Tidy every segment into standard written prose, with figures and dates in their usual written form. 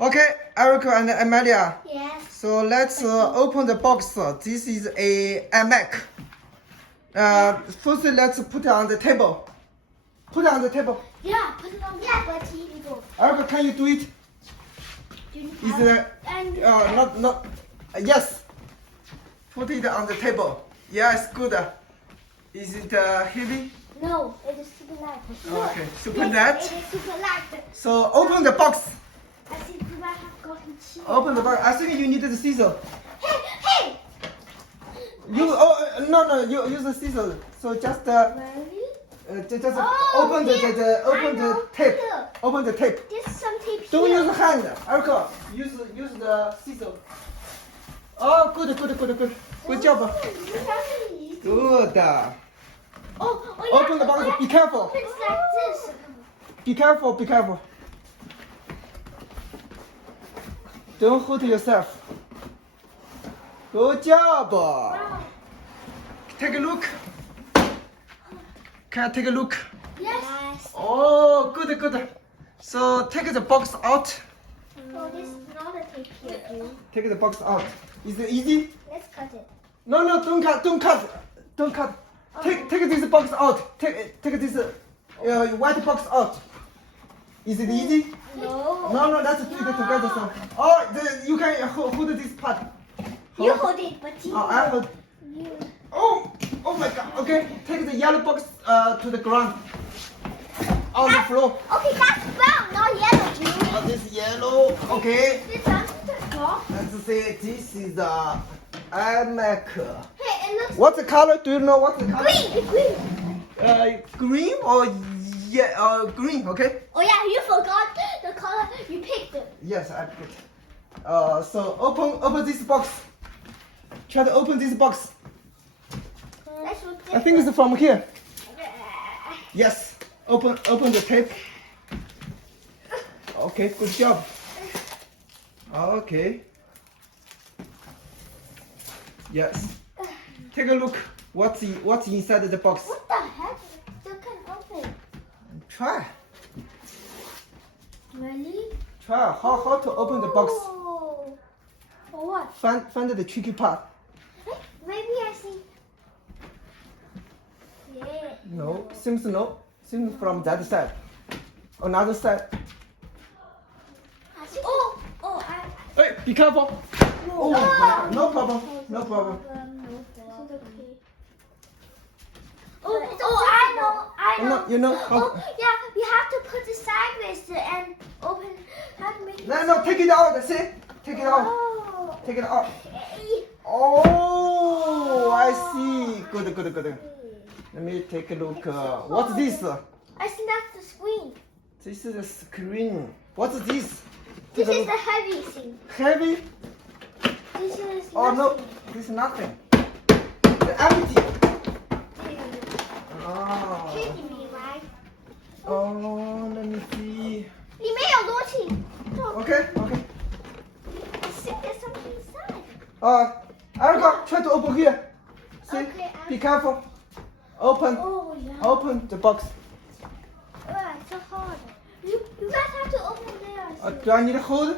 Okay, Erica and Amelia. Yes. So let's open the box. This is a iMac. First, let's put it on the table. Put it on the table. Yeah, put it on the table. Erica, can you do it? Is it not? Yes. Put it on the table. Yes, good. Is it heavy? No, it is super light. Okay, super light. It is super light. So open the box. I think we might have gotten cheese. Open the box. I think you need the scissors. Hey! No, you use the scissors. So just Really? just Oh, open the yes, open I know. the tape. Here. Open the tape. There's some tape Don't here. use hand, Erica. Use the scissors. Oh, good. Good job. Really? Good. Oh, yeah. Open the box. Be careful. It's like this. Be careful. Don't hurt yourself. Good job. Wow. Take a look. Can I take a look? Yes. Oh, good. So take the box out. Oh, this is not a tape here, dude. Take the box out. Is it easy? Let's cut it. No, don't cut. Take this box out. Take this white box out. Is it easy? No. No, let's do it together. So. Oh, you can hold this part. You hold it, but you. Oh, I hold. You. Oh my God. Okay, take the yellow box to the ground. On the floor. Okay, that's brown, not yellow, dude. Oh, this is yellow. Okay. This one's the top. Let's see. This is the iMac. Hey, it looks What's the color? Do you know what's the color? green. Green or green. Okay. Oh yeah, you forgot the color. You picked it. Yes, I picked. So open this box. Try to open this box. Let's look. I think it's from here. Yes. Open the tape. Okay, good job. Okay. Yes. Take a look. What's inside the box? What the heck? You can open. Try. Really? Try. How to open the box? Oh. For what? Find the tricky part. Hey, maybe I see. Yeah. No. Seems from that side. Another side. I see. Oh, Hey, be careful. Oh, Oh. no problem. No problem. I know. You know. Oh, yeah, we have to put it sideways and open. How to make it? No, take it out. See? Take it out. Oh. Take it out. Okay. Oh, I see. Good. Let me take a look. What's this? I think that's the screen. This is the screen. What's this? This is the heavy thing. Heavy? This is Oh no, nothing. this is nothing. It's empty. Oh. Kidding me, right? Oh, let me see. 里面有东西。 Okay. I think there's something inside. Erica, try to open here. See? Okay, Be careful. Open. Oh yeah. Open the box. It's so hard. You guys have to open there. Do I need to hold?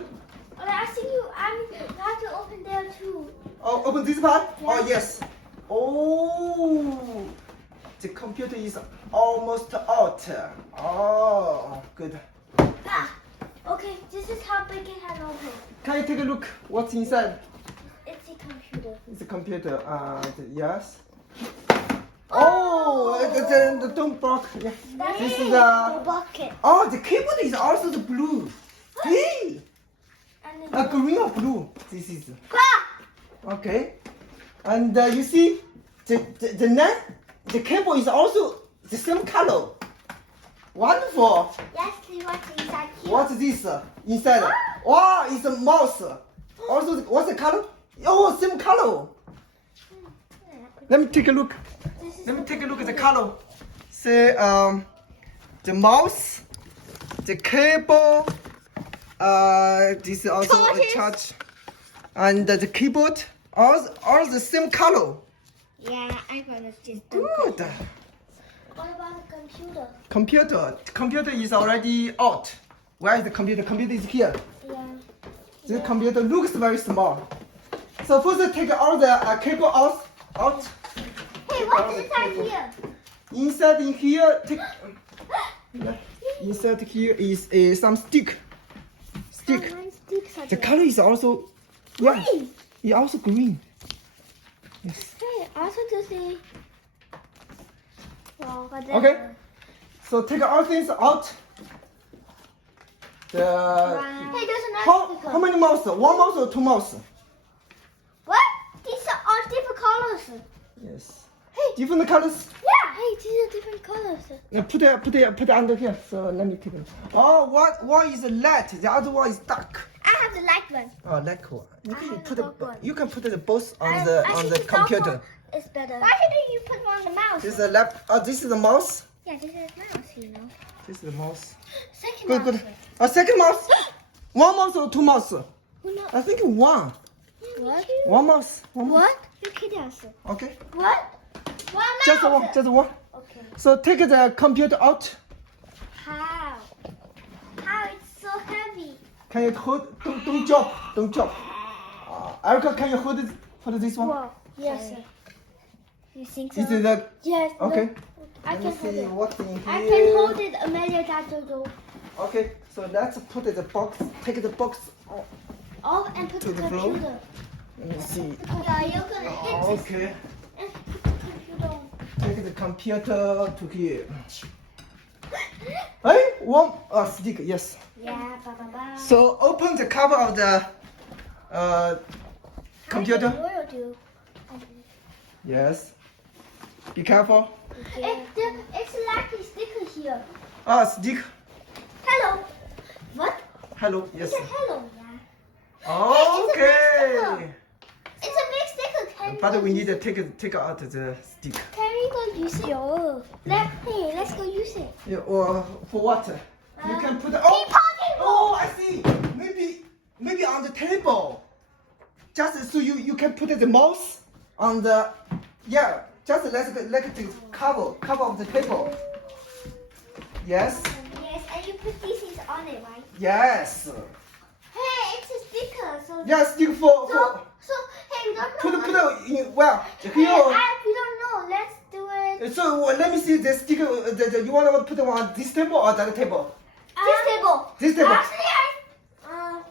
I think you have to open there too. Oh, open this part? Yeah. Oh, yes. Oh, the computer is almost out. Oh, good. Okay, this is how big it has opened. Can you take a look? What's inside? It's a computer. It's a computer. Yes. Oh, the don't block. Yeah. This is the bucket. Oh, the keyboard is also the blue. Hey, And a green or blue. This is. Ah! Okay. And you see, the cable is also the same color. Wonderful. Let's see what's inside here. What's this inside? Wow, it's a mouse. Also, what's the color? Oh, same color. Let me take a look. Let me take a look at the color. See, the mouse, the cable, this is also a charge, and the keyboard, all the same color. Yeah, I'm gonna just Good. What about the computer? Computer is already out. Where is the computer? Computer is here. Yeah. The computer looks very small. So first take all the cable out. Hey, what's inside here? Inside in here, inside here is some stick. Stick. How many sticks are The there? color is also Green. Yeah, also green. Yes. Hey, also to see. Well, but then, Okay. So take all things out. Hey, there's another How sticker. many mouse? One mouse or two mouse? What? These are all different colors. Yes. Hey. Different colors. Yeah. Hey, these are different colors. Put it under here. So let me take it. Oh, one is light. The other one is dark. I have the light one. Oh, light one. You I can have put the dark one. You can put it both on I the think the dark computer. one is better. Why shouldn't you put one on the mouse? This is the lap. This is the mouse. Yeah, this is mouse, you know. This is the mouse. Second Good, mouse. good. A second mouse. One mouse or two mouse? Who knows? I think one. What? One mouse. One mouse. What? You're kidding us. Okay. What? One mouse. Just one. Just one. Okay. So take the computer out. How? How it's so heavy? Can you hold? Don't drop. Don't drop. Erica, can you hold this one? Whoa. Yes, sir. You think so? This is the. Yes. Okay. I Let can me hold see it. what's in here. I can hold it. Amelia Dadodo. Okay. So let's put the box. Take the box. Off and put To the the floor. computer. Let me see. Yeah, you're gonna hit this Okay. and put the computer on. Take the computer to here. Hey, one stick. Yes. Yeah, ba ba ba. So open the cover of the computer. How did the oil do? Yes. Be careful. It's like a sticker here. Stick. Hello. What? Hello. Yes. It's a hello, yeah. Okay. It's a big sticker. But we need to take out the stick. Can we go use it? Hey, let's go use it. Yeah, or for what? You can put. Ping-pong I see. Maybe on the table. Just so you can put the mouse on the. Yeah. Just let the cover of the table. Yes. Yes, and you put these things on it, right? Yes. Hey, it's a sticker. So Yeah, stick for. So hey, we don't know. Put it in. Well, Hey, here. we don't know. Let's do it. So let me see the sticker. You want to put it on this table or that table? This table. This table. Actually, yeah.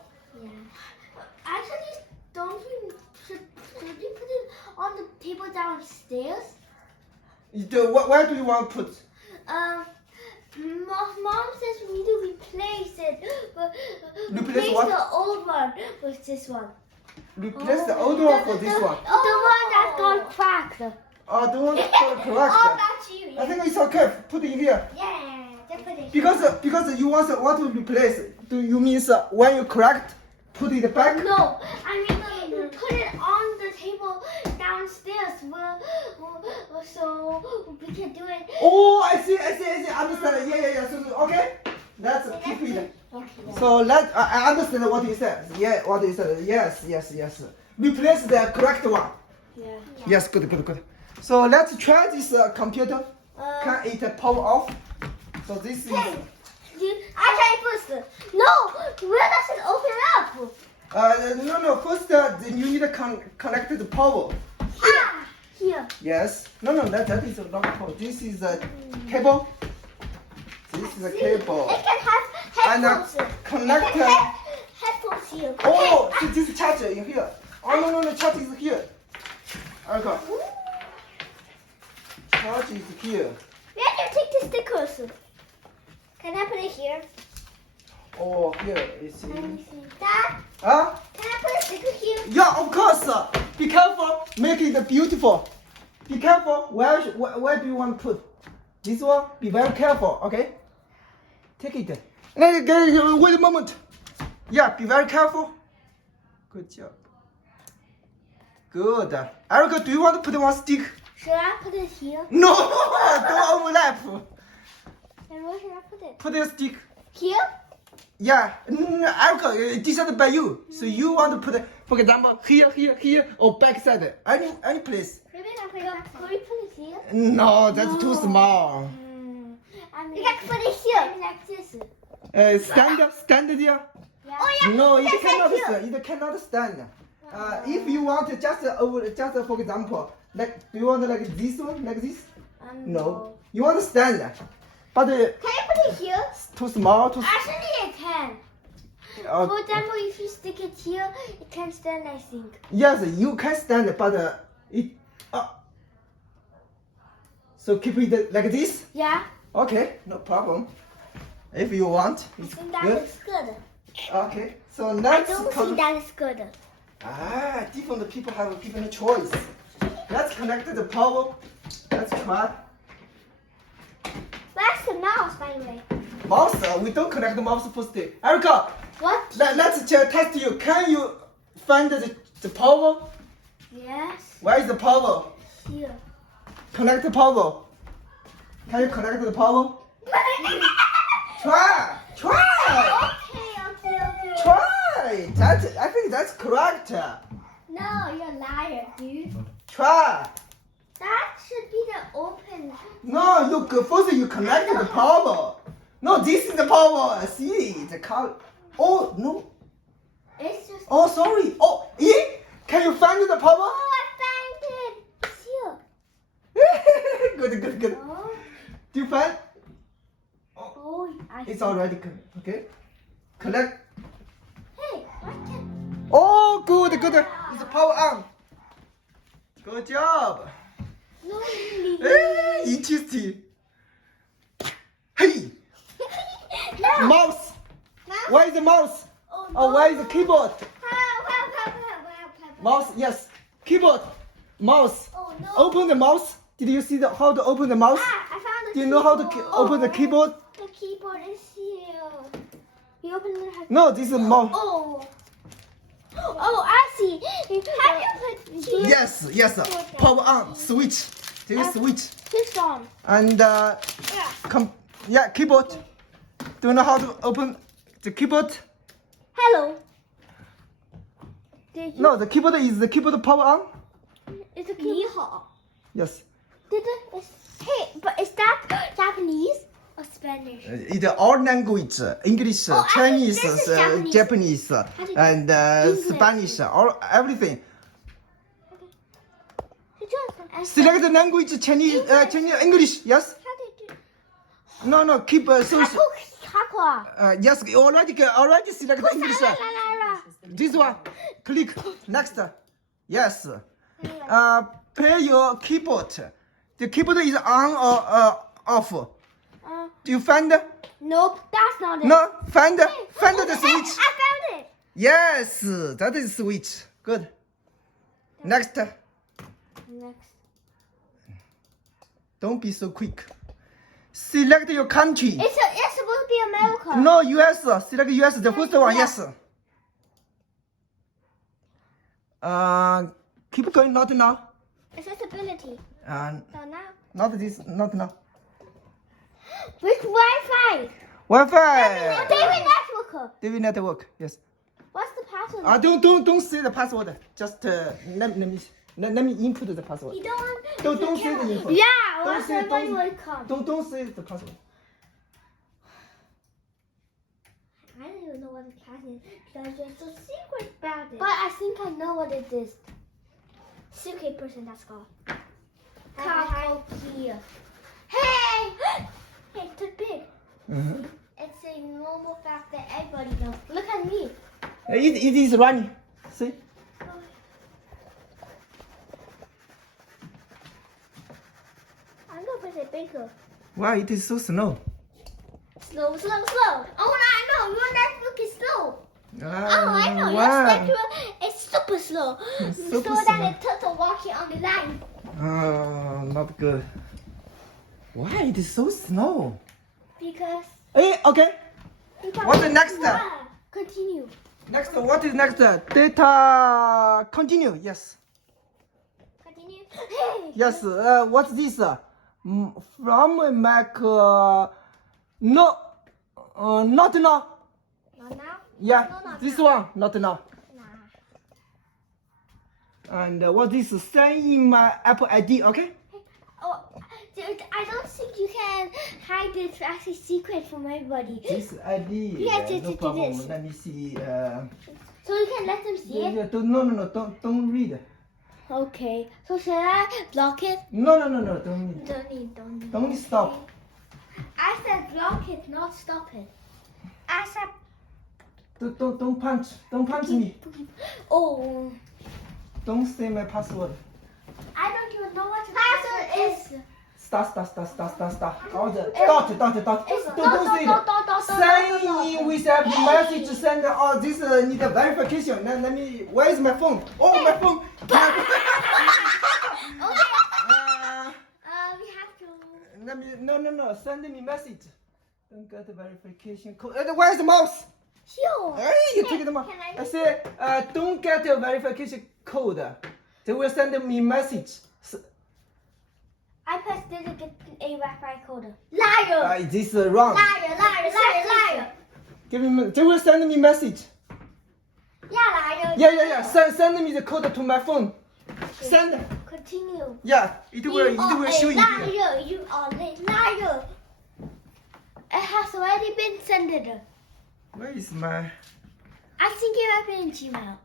Actually, should you put it on the table downstairs? Where do you want to put? Mom says we need to replace it. But Replace what? the old one with this one. Replace the old one for this one. The one that got cracked. Oh, the one that's correct. Oh, that's you. I think it's okay. Put it in here. Yeah, just put it. Because you want to replace. Do you mean when you correct, put it back? No, I mean put it on the table downstairs. So we can do it. Oh, I see. Understand. Yeah. So, okay. Let's keep it. So I understand what you said. Yeah, what you said. Yes. Replace the correct one. Yeah. Yes, good. So let's try this computer. Can it power off? So this is. Hey, I try first. No, where does it open up? No. First, you need to connect the power. Here. Yes. No. That is not power. This is the cable. This is the cable. It can have And headphones. connect. It can have headphones here. Oh, this is charger in here. Oh no, charge is here. Okay. Charge is here. Where do you take the stickers? Can I put it here? Oh, here is Let it. me see. Dad, Huh? can I put a sticker here? Yeah, of course. Be careful. Make it beautiful. Be careful. Where do you want to put? This one. Be very careful. Okay. Take it. Wait a moment. Yeah, be very careful. Good job. Good. Erica, do you want to put one stick? Should I put it here? No, don't overlap. And where should I put it? Put a stick. Here? Yeah, Erica, decided by you. So you want to put it, for example, here, or backside, any place. Maybe I put it Could we put it here? No, that's too small. I mean, you can put it here. I mean like this. Stand there. Yeah. Oh yeah. No, it Yes, cannot thank you. stand. It cannot stand. If you want just for example, like do you want like this one, like this? No. You want to stand, but Can you put it here? too small. Too. Actually, it can. For example, if you stick it here, it can stand, I think. Yes, you can stand, but it. So keep it like this. Yeah. Okay, no problem. If you want, I it's think that good. is good. Okay, so I let's. don't think that is good. Different people have a different choice. Let's connect the power. Let's try. That's the mouse, by the way. Mouse, we don't connect the mouse first. Erica, What? let's test you. Can you find the power? Yes. Where is the power? Here. Connect the power. Can you connect the power? Try. Okay. Try. I think that's correct. No, you're a liar, dude. Try. That should be the open. No, look. First you connect the power. No, this is the power. See the color. Oh no. It's just. Oh sorry. Oh, can you find the power? Oh, I found it. It's here. Good. Oh. Do you find? Oh, I It's see. already okay. Connect. Hey, what can? Oh, good. It's power on. Good job. No, really. Interesting. Hey, No. mouse. Mouse? Where is the mouse? Oh, where is the keyboard? Help. Mouse, yes. Keyboard. Mouse. Oh no. Open the mouse. Did you see how to open the mouse? I found the Do you know how to keyboard. open the keyboard? The keyboard is here. You open it. No, this is mouse. Oh, I see. Have you put here? Yes. Power on. Switch. Do you switch? This on. And Yeah. keyboard. Do you know how to open the keyboard? Hello. Did you? No, the keyboard is the keyboard power on. It's a keyboard. Yes. Hey, but is that Japanese or Spanish? It's all language, English, Oh, I think Chinese, this is Japanese, and English. Spanish, all everything. And Select the language, Chinese, English. Yes. how did you? No. Keep so. Kakwa. Yes. Already select the English. La. This one. Click next. Yes. Play your keyboard. The keyboard is on or off. Do you find? Nope, that's not it. No, find the I switch. found it. Yes, that is switch. Good. Next. Don't be so quick. Select your country. It's supposed to be America. No, US. Select US. The first one. Yeah. Yes. Keep going. Not now. Accessibility. Uh, So now. not this. Not now. With Wi-Fi. Wi-Fi. David Network. TV network. Yes. What's the password? Don't say the password. Just let me input the password. You don't want. Don't say the info. Yeah, Don't once say- everybody don't- will come. Don't say the password. I don't even know what the password is because you're so secret about it. But I think I know what it is. Secret person, that's called. Here. Hey! Hey, it's too big. Mhm. It's a normal fact that everybody knows. Look at me. It is running. See? I'm gonna put it bigger. Wow, it is so slow. Slow. Oh, I know. Your network is slow. Oh, I know. Your Wow. network is super slow. It's So super that slow. it's turtle walking on the line. Not good. Why it is so slow? Because. Okay. What's the next? Yeah. Continue. Next, what is next? Data continue. Yes. Continue. Hey. Yes. What's this? From a Mac. No. Not now. Not now? Yeah. No, This now. one. Not now. Nah. And what is? Send in my Apple ID. Okay. Oh, I don't think you can hide this actually secret from everybody. This ID. Yes, no yes, problem. yes. Let me see. So you can let them see it? Yeah, don't read. Okay. So should I block it? No, don't read. Don't need. Don't stop. I said block it, not stop it. I said. Don't punch. Don't punch me. Oh. Don't say my password. I don't even know what the password is. Start. All the dot. Don't say it. Sign in with a message. Send all this need a verification. Let me. Where is my phone? Oh, my phone. We have to. Let me. No. Send me message. Don't get the verification code. Where's the mouse? Sure. Hey, you take the mouse. I say, don't get the verification code. They will send me message. I pressed didn't get a Wi-Fi code. Liar! This is wrong. Liar! Give me. They will send me message. Yeah, liar. Yeah. Send me the code to my phone. Send. Continue. Yeah, it will show you. Liar! You are a liar! It has already been sent. Where is my? I think it might be in Gmail.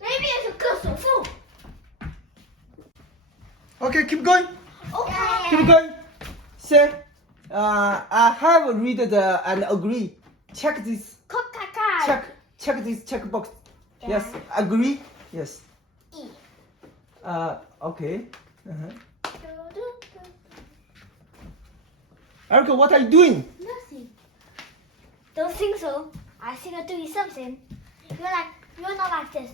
Maybe it's a custom. Okay, keep going. Okay. Keep going. Say, I have read and agree. Check this. Check this checkbox. Yes, agree. Yes. E. Okay. Erica, what are you doing? Nothing. Don't think so. I think I'm doing something. You're not like this.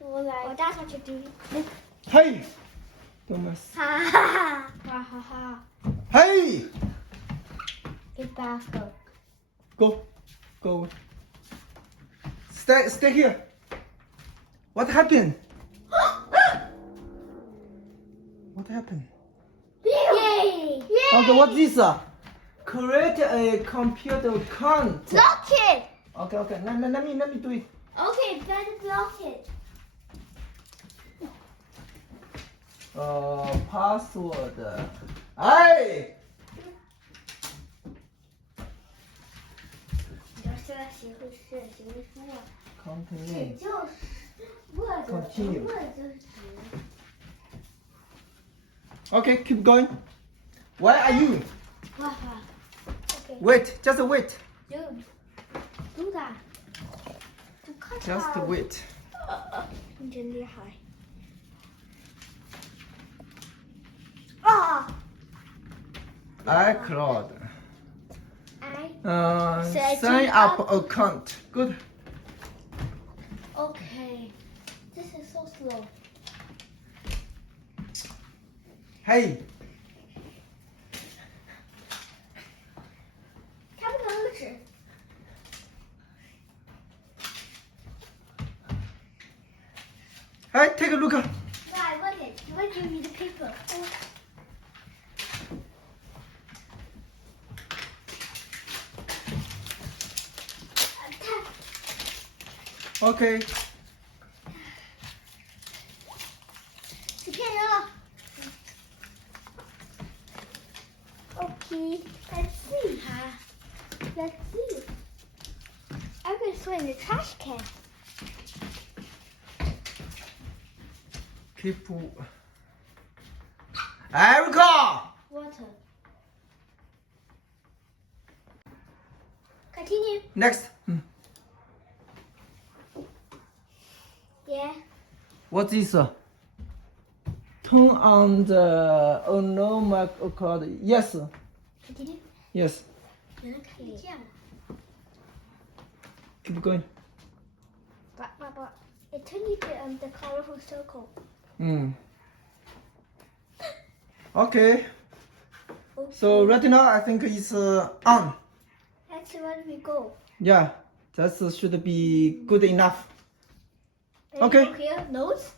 You're like, oh, that's what you're doing. Hey, Thomas. Ha ha. Hey, Get back up. go. Stay here. What happened? What happened? Yay! Okay, what's this? Create a computer account. Block it! Okay. Let me do it. Okay, better block it. Password. Hey. 你要现在学会说啊， Continue. 就是 Word Continue. Word 就是 Okay, keep going. Where are you? 哇哈 Okay. Wait, just wait. Dude, do that. To cut Just out. wait. 你真厉害。啊 iCloud. I Sign up account. Good. Okay. This is so slow. Hey. 看不能指。 Hey, take a look. No, I want it. You want to give me the paper. Okay. 纸片人了。Okay, let's see. Let's see. I'm going to throw in the trash can. Keep. Erica. Water. Continue. Next. Yeah. What's this? Turn on the no mic record. Yes. Continue. Yes. 原来可以这样。 Keep going. But it turned into the colorful circle. Okay. So right now I think it's on. That's where we go. Yeah, that should be good enough. Okay. Here, notes,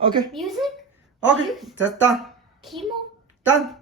Okay. music, Okay, that's done. chemo. Done.